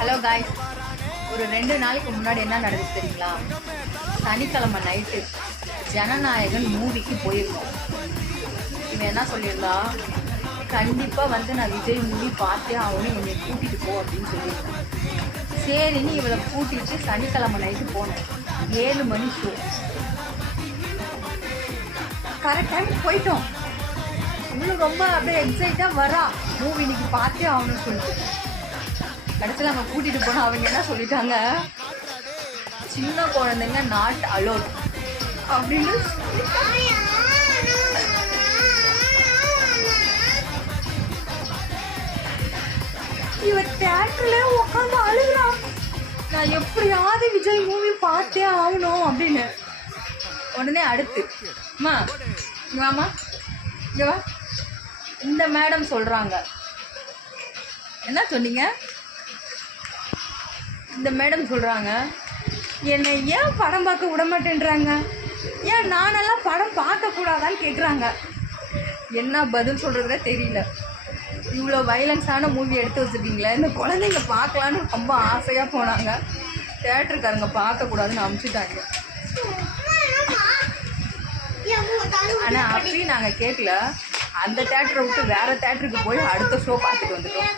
Hello guys, ஒரு 2 நாளைக்கு முன்னாடி என்ன நடந்துச்சு தெரியுங்களா? சனிக்கிழமை நைட்டு ஜனநாயகன் மூவிக்கு போயிருந்தோம். இவன் என்ன சொல்லியிருந்தா, கண்டிப்பாக நான் விஜய் மூவி பார்த்தே அவனு என்னை கூட்டிகிட்டு போ அப்படின்னு சொல்லியிருந்தேன். சரின்னு இவளை கூட்டிகிட்டு சனிக்கிழமை நைட்டு போனேன். 7 மணி ஷோ. கரெக்ட் டைம் போயிட்டோம். இவளும் ரொம்ப அப்படியே எக்ஸைட்டாக வரா, மூவி இன்னைக்கு பார்த்தே ஆகணும்னு சொல்லிட்டு. கடைசியில் அவங்க கூட்டிகிட்டு போனால் அவங்க என்ன சொல்லிட்டாங்க, சின்ன குழந்தைங்க நாட் அலோட் அப்படின்னு. இவன் தேட்டரில் உட்காந்து அழுகிறான், நான் எப்படியாவது விஜய் மூவி பார்த்தே ஆகணும் அப்படின்னு. உடனே அடுத்து அம்மா வாமா இங்கே வா, இந்த மேடம் சொல்கிறாங்க. என்ன சொன்னீங்க? இந்த மேடம் சொல்கிறாங்க, என்னை ஏன் படம் பார்க்க விட மாட்டேன்றாங்க, ஏன் நானெல்லாம் படம் பார்க்கக்கூடாதான்னு கேட்குறாங்க. என்ன பதில் சொல்கிறதே தெரியல. இவ்வளோ வைலன்ஸான மூவி எடுத்து வச்சுருக்கீங்களே, இந்த குழந்தைங்க பார்க்கலான்னு ரொம்ப ஆசையாக போனாங்க. தேட்டருக்காரங்க பார்க்கக்கூடாதுன்னு அனுப்பிச்சிட்டாங்க. ஆனால் அப்படி நாங்கள் கேட்கல. அந்த தேட்டரை விட்டு வேறு தேட்டருக்கு போய் அடுத்த ஷோ பார்த்துட்டு வந்துட்டோம்.